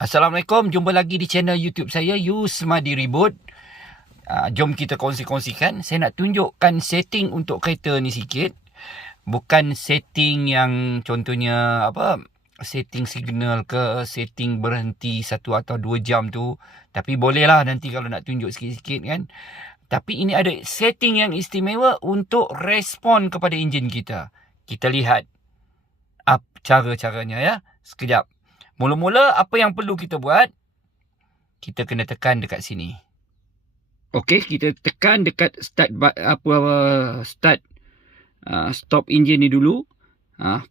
Assalamualaikum, jumpa lagi di channel YouTube saya Yusmadi Ribut. Jom kita kongsi-kongsikan. Saya nak tunjukkan setting untuk kereta ni sikit. Bukan setting yang contohnya setting signal ke, setting berhenti 1 atau 2 jam tu. Tapi boleh lah nanti kalau nak tunjuk sikit-sikit kan. Tapi ini ada setting yang istimewa untuk respon kepada enjin kita. Kita lihat cara-caranya ya. Sekejap. Mula-mula apa yang perlu kita buat? Kita kena tekan dekat sini. Okey, kita tekan dekat stop engine ni dulu.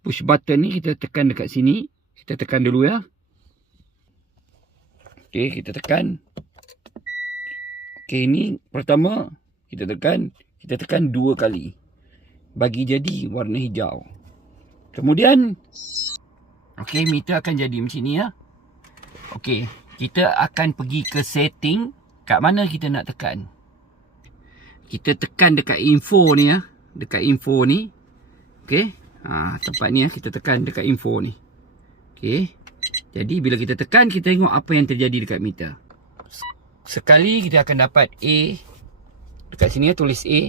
Push button ni kita tekan dekat sini. Kita tekan dulu ya. Okey, kita tekan. Okey, ini pertama kita tekan 2 kali. Bagi jadi warna hijau. Kemudian okey, meter akan jadi macam ni ya. Okey, kita akan pergi ke setting. Kat mana kita nak tekan? Kita tekan dekat info ni ya. Dekat info ni. Okey. Tempat ni ya, kita tekan dekat info ni. Okey. Jadi bila kita tekan, kita tengok apa yang terjadi dekat meter. Sekali kita akan dapat A. Dekat sini ya, tulis A.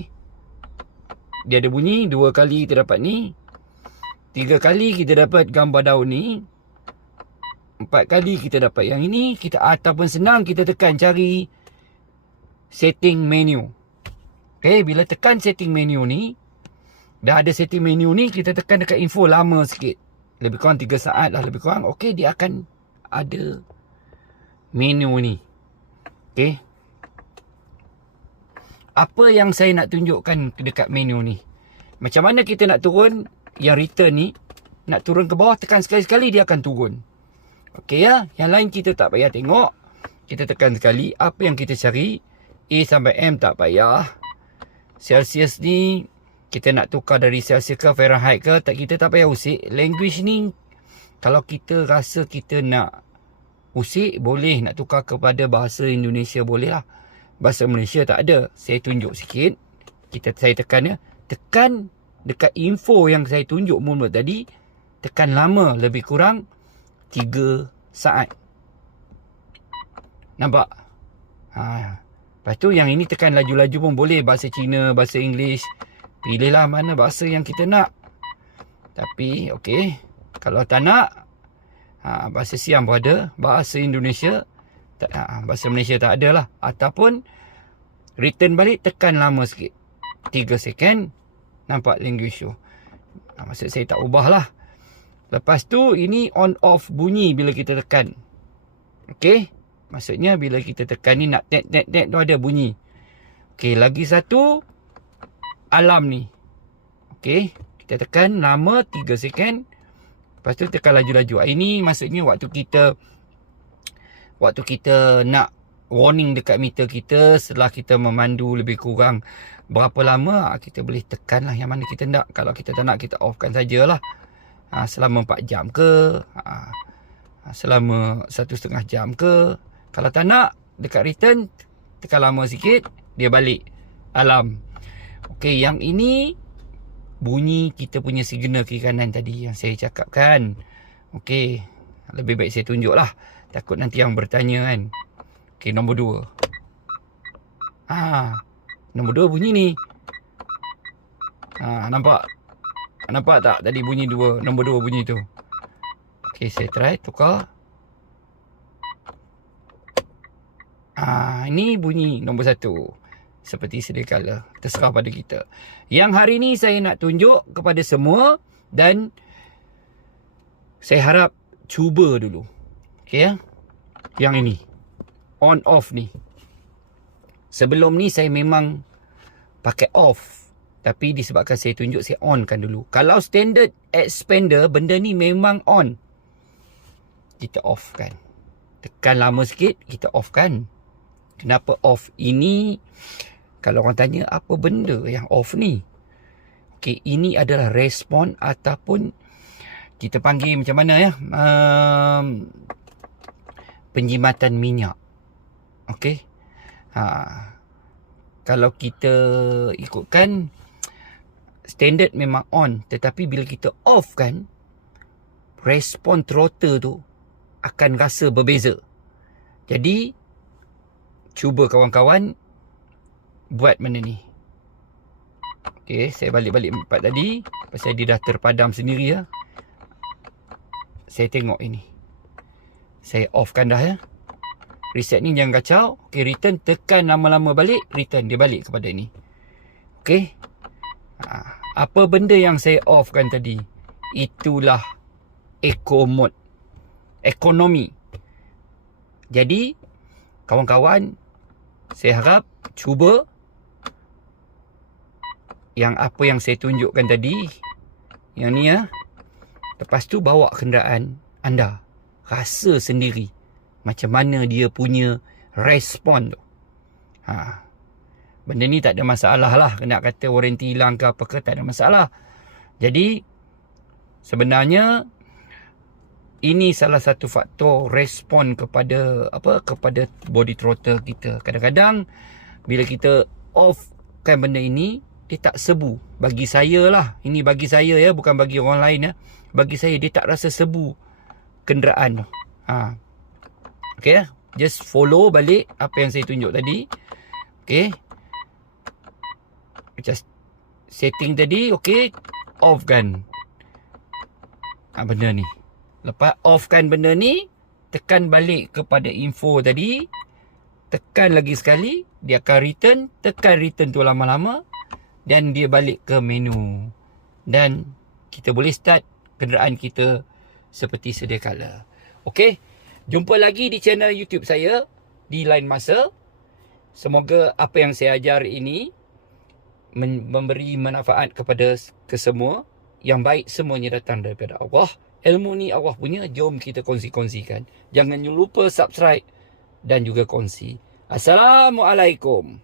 Dia ada bunyi. 2 kali kita dapat ni. 3 kali kita dapat gambar daun ni. 4 kali kita dapat yang ini. Ataupun senang kita tekan cari setting menu. Okay, bila tekan setting menu ni, dah ada setting menu ni, kita tekan dekat info lama sikit. Lebih kurang 3 saat lah lebih kurang. Okay, dia akan ada menu ni. Okay. Apa yang saya nak tunjukkan dekat menu ni? Macam mana kita nak turun yang return ni, nak turun ke bawah, tekan sekali-sekali dia akan turun. Okey ya, yang lain kita tak payah tengok. Kita tekan sekali, apa yang kita cari, A sampai M tak payah. Celsius ni, kita nak tukar dari Celsius ke Fahrenheit ke, kita tak payah usik. Language ni, kalau kita rasa kita nak usik, boleh nak tukar kepada bahasa Indonesia, boleh lah. Bahasa Malaysia tak ada. Saya tunjuk sikit. Saya tekan ya. Tekan dekat info yang saya tunjuk mula tadi, tekan lama, lebih kurang 3 saat. Nampak? Lepas tu yang ini tekan laju-laju pun boleh. Bahasa Cina, bahasa English. Pilihlah mana bahasa yang kita nak. Tapi, okey. Kalau tak nak, bahasa Siam pun ada. Bahasa Indonesia, bahasa Malaysia tak ada lah. Ataupun, return balik, tekan lama sikit. 3 second. Nampak language tu. Maksud saya tak ubah lah. Lepas tu ini on off bunyi bila kita tekan. Okey. Maksudnya bila kita tekan ni nak net tu ada bunyi. Okey, lagi satu alarm ni. Okey, kita tekan lama 3 second. Lepas tu tekan laju-laju. Ini maksudnya waktu kita nak warning dekat meter kita setelah kita memandu lebih kurang berapa lama, kita boleh tekan lah yang mana kita nak. Kalau kita tak nak, kita offkan sajalah. Selama 4 jam ke, selama 1,5 jam ke. Kalau tak nak, dekat return, tekan lama sikit, dia balik alarm. Okey, yang ini bunyi kita punya signal kiri kanan tadi yang saya cakapkan. Okey, lebih baik saya tunjuk lah. Takut nanti yang bertanya kan. Okey, nombor 2. Nombor 2 bunyi ni. Nampak? Nampak tak tadi bunyi nombor 2 bunyi tu. Okey, saya try tukar. Ini bunyi nombor 1. Seperti sedia kala. Terserah pada kita. Yang hari ni saya nak tunjuk kepada semua. Dan saya harap cuba dulu. Okey ya. Yang ini. On off ni. Sebelum ni saya memang pakai off. Tapi disebabkan saya tunjuk, saya onkan dulu. Kalau standard expander, benda ni memang on. Kita off kan. Tekan lama sikit, kita off kan. Kenapa off? Ini, kalau orang tanya apa benda yang off ni? Okey, ini adalah respon ataupun kita panggil macam mana ya? Penjimatan minyak. Okey. Kalau kita ikutkan standard memang on, tetapi bila kita off kan, respon throttle tu akan rasa berbeza. Jadi cuba kawan-kawan buat benda ni. Okey, saya balik-balik empat tadi pasal dia dah terpadam sendiri ya. Saya tengok ini. Saya offkan dah ya. Reset ni jangan kacau. Okey, return, tekan lama-lama balik, return dia balik kepada ni. Okey. Apa benda yang saya offkan tadi? Itulah eco mode. Ekonomi. Jadi kawan-kawan, saya harap cuba yang apa yang saya tunjukkan tadi, yang ni ya. Lepas tu bawa kenderaan anda, rasa sendiri macam mana dia punya respon tu. Benda ni tak ada masalah lah. Nak kata warranty hilang ke apa ke, tak ada masalah. Jadi sebenarnya ini salah satu faktor respon kepada kepada body throttle kita. Kadang-kadang bila kita offkan benda ini, dia tak sebu. Bagi saya lah, ini bagi saya ya, bukan bagi orang lain ya. Bagi saya dia tak rasa sebu kenderaan tu. Okey ya, just follow balik apa yang saya tunjuk tadi. Okey. Just setting tadi, okey, offkan benda ni. Lepas offkan benda ni, tekan balik kepada info tadi, tekan lagi sekali, dia akan return, tekan return tu lama-lama dan dia balik ke menu. Dan kita boleh start kenderaan kita seperti sedia kala. Okey, jumpa lagi di channel YouTube saya di lain masa. Semoga apa yang saya ajar ini memberi manfaat kepada kesemua. Yang baik semuanya datang daripada Allah. Ilmu ni Allah punya, jom kita kongsi-kongsikan. Jangan lupa subscribe dan juga kongsi. Assalamualaikum.